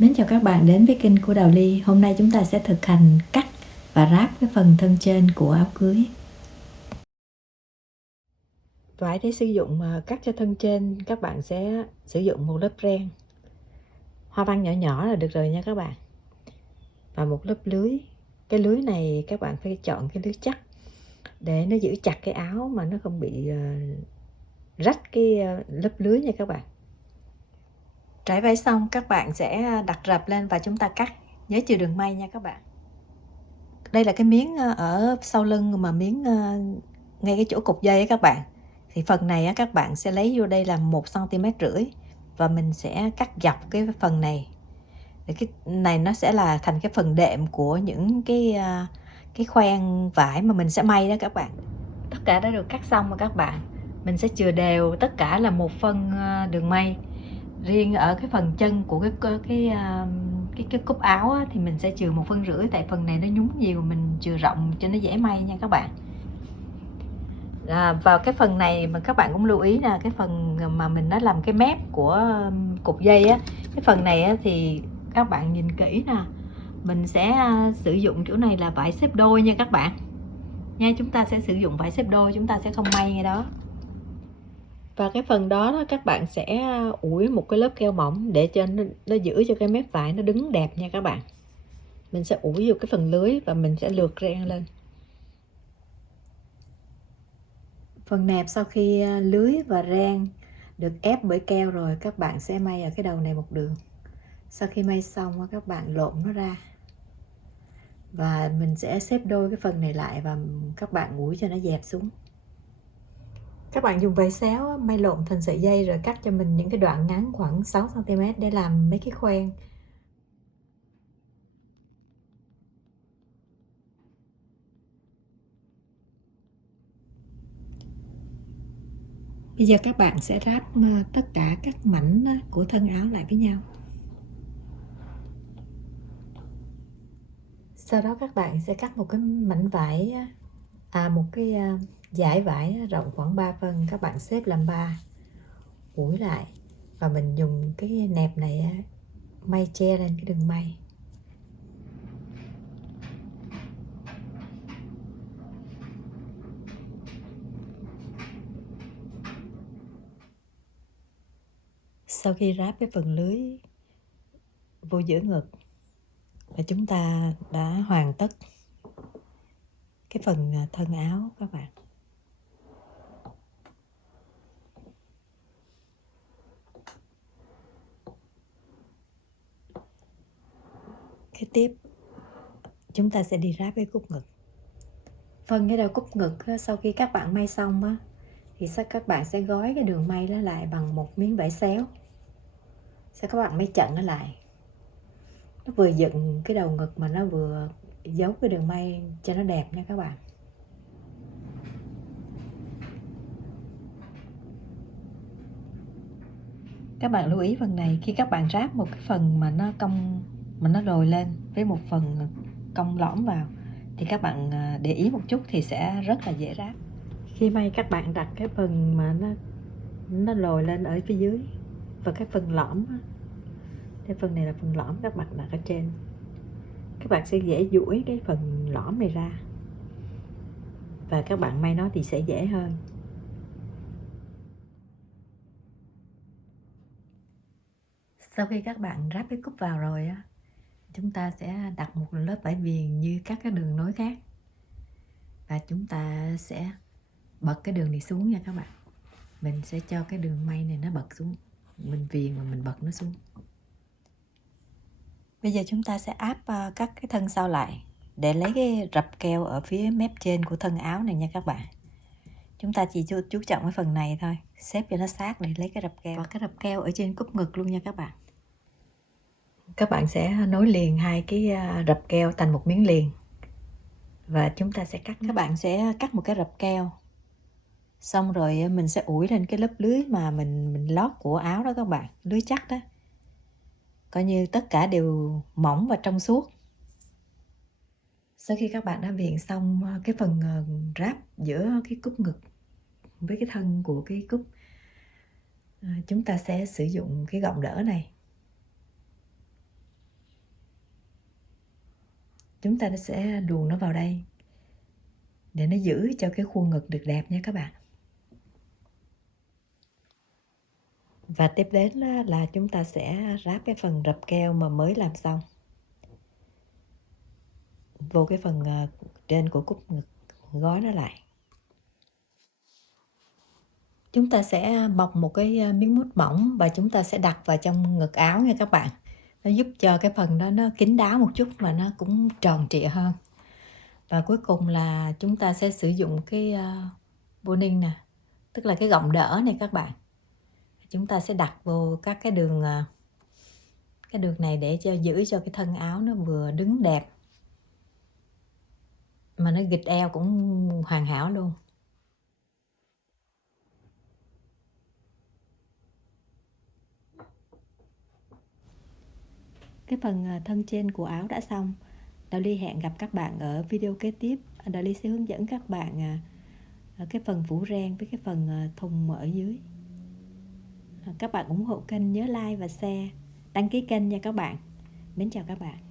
Mến chào các bạn đến với kênh của Đào Ly. Hôm nay chúng ta sẽ thực hành cắt và ráp cái phần thân trên của áo cưới. Vải để sử dụng mà cắt cho thân trên, các bạn sẽ sử dụng một lớp ren hoa văn nhỏ nhỏ là được rồi nha các bạn, và một lớp lưới. Cái lưới này các bạn phải chọn cái lưới chắc để nó giữ chặt cái áo mà nó không bị rách cái lớp lưới nha các bạn. Trải vải xong các bạn sẽ đặt rập lên và chúng ta cắt, nhớ chừa đường may nha các bạn. Đây là cái miếng ở sau lưng mà miếng ngay cái chỗ cục dây á các bạn. Thì phần này á, các bạn sẽ lấy vô đây là 1,5 cm và mình sẽ cắt dọc cái phần này. Thì cái này nó sẽ là thành cái phần đệm của những cái khoen vải mà mình sẽ may đó các bạn. Tất cả đã được cắt xong rồi các bạn. Mình sẽ chừa đều tất cả là 1 phân đường may. Riêng ở cái phần chân của cái cúc áo á, thì mình sẽ chừa 1,5 phân, tại phần này nó nhún nhiều, mình chừa rộng cho nó dễ may nha các bạn. Vào cái phần này mà các bạn cũng lưu ý là cái phần mà mình đã làm cái mép của cục dây á, cái phần này á, thì các bạn nhìn kỹ nè, mình sẽ sử dụng chỗ này là vải xếp đôi nha các bạn nha. Chúng ta sẽ sử dụng vải xếp đôi, chúng ta sẽ không may ngay đó. Và cái phần đó các bạn sẽ ủi một cái lớp keo mỏng để cho nó giữ cho cái mép vải nó đứng đẹp nha các bạn. Mình sẽ ủi vô cái phần lưới và mình sẽ lượt ren lên. Phần nẹp sau khi lưới và ren được ép bởi keo rồi, các bạn sẽ may ở cái đầu này một đường. Sau khi may xong các bạn lộn nó ra và mình sẽ xếp đôi cái phần này lại và các bạn ủi cho nó dẹp xuống. Các bạn dùng vải xéo may lộn thành sợi dây rồi cắt cho mình những cái đoạn ngắn khoảng 6 cm để làm mấy cái khoen. Bây giờ các bạn sẽ ráp tất cả các mảnh của thân áo lại với nhau. Sau đó các bạn sẽ cắt một cái mảnh vải, một cái dải vải rộng khoảng 3 phân, các bạn xếp làm 3, ủi lại và mình dùng cái nẹp này may che lên cái đường may. Sau khi ráp cái phần lưới vô giữa ngực và chúng ta đã hoàn tất cái phần thân áo các bạn. Kế tiếp chúng ta sẽ đi ráp cái cúc ngực. Phần cái đầu cúc ngực sau khi các bạn may xong thì các bạn sẽ gói cái đường may đó lại bằng một miếng vải xéo. Các bạn may chặn nó lại, nó vừa dựng cái đầu ngực mà nó vừa giấu cái đường may cho nó đẹp nha các bạn. Các bạn lưu ý phần này, khi các bạn ráp một cái phần mà nó cong, mà nó lồi lên với một phần cong lõm vào thì các bạn để ý một chút thì sẽ rất là dễ ráp. Khi may các bạn đặt cái phần mà nó lồi lên ở phía dưới và cái phần lõm, cái phần này là phần lõm, các bạn đặt ở trên, các bạn sẽ dễ duỗi cái phần lõm này ra và các bạn may nó thì sẽ dễ hơn. Sau khi các bạn ráp cái cúc vào rồi chúng ta sẽ đặt một lớp vải viền như các cái đường nối khác và chúng ta sẽ bật cái đường này xuống nha các bạn. Mình sẽ cho cái đường may này nó bật xuống, mình viền và mình bật nó xuống. Bây giờ chúng ta sẽ áp các cái thân sau lại để lấy cái rập keo ở phía mép trên của thân áo này nha các bạn. Chúng ta chỉ chú trọng cái phần này thôi, xếp cho nó sát để lấy cái rập keo. Và cái rập keo ở trên cúc ngực luôn nha các bạn. Các bạn sẽ nối liền hai cái rập keo thành một miếng liền và chúng ta sẽ cắt. Các bạn sẽ cắt một cái rập keo, xong rồi mình sẽ ủi lên cái lớp lưới mà mình lót của áo đó các bạn, lưới chắc đó, coi như tất cả đều mỏng và trong suốt. Sau khi các bạn đã viền xong cái phần ráp giữa cái cúc ngực với cái thân của cái cúc, chúng ta sẽ sử dụng cái gọng đỡ này chúng ta sẽ luồn nó vào đây để nó giữ cho cái khuôn ngực được đẹp nha các bạn. Và tiếp đến là chúng ta sẽ ráp cái phần rập keo mà mới làm xong vô cái phần trên của cúc ngực, gói nó lại. Chúng ta sẽ bọc một cái miếng mút mỏng và chúng ta sẽ đặt vào trong ngực áo nha các bạn. Nó giúp cho cái phần đó nó kín đáo một chút và nó cũng tròn trịa hơn. Và cuối cùng là chúng ta sẽ sử dụng cái boning nè, tức là cái gọng đỡ này các bạn. Chúng ta sẽ đặt vô các cái đường này để giữ cho cái thân áo nó vừa đứng đẹp mà nó gịch eo cũng hoàn hảo luôn. Cái phần thân trên của áo đã xong. Đào Ly hẹn gặp các bạn ở video kế tiếp. Đào Ly sẽ hướng dẫn các bạn cái phần phủ ren với cái phần thùng ở dưới. Các bạn ủng hộ kênh nhớ like và share, đăng ký kênh nha các bạn. Mến chào các bạn.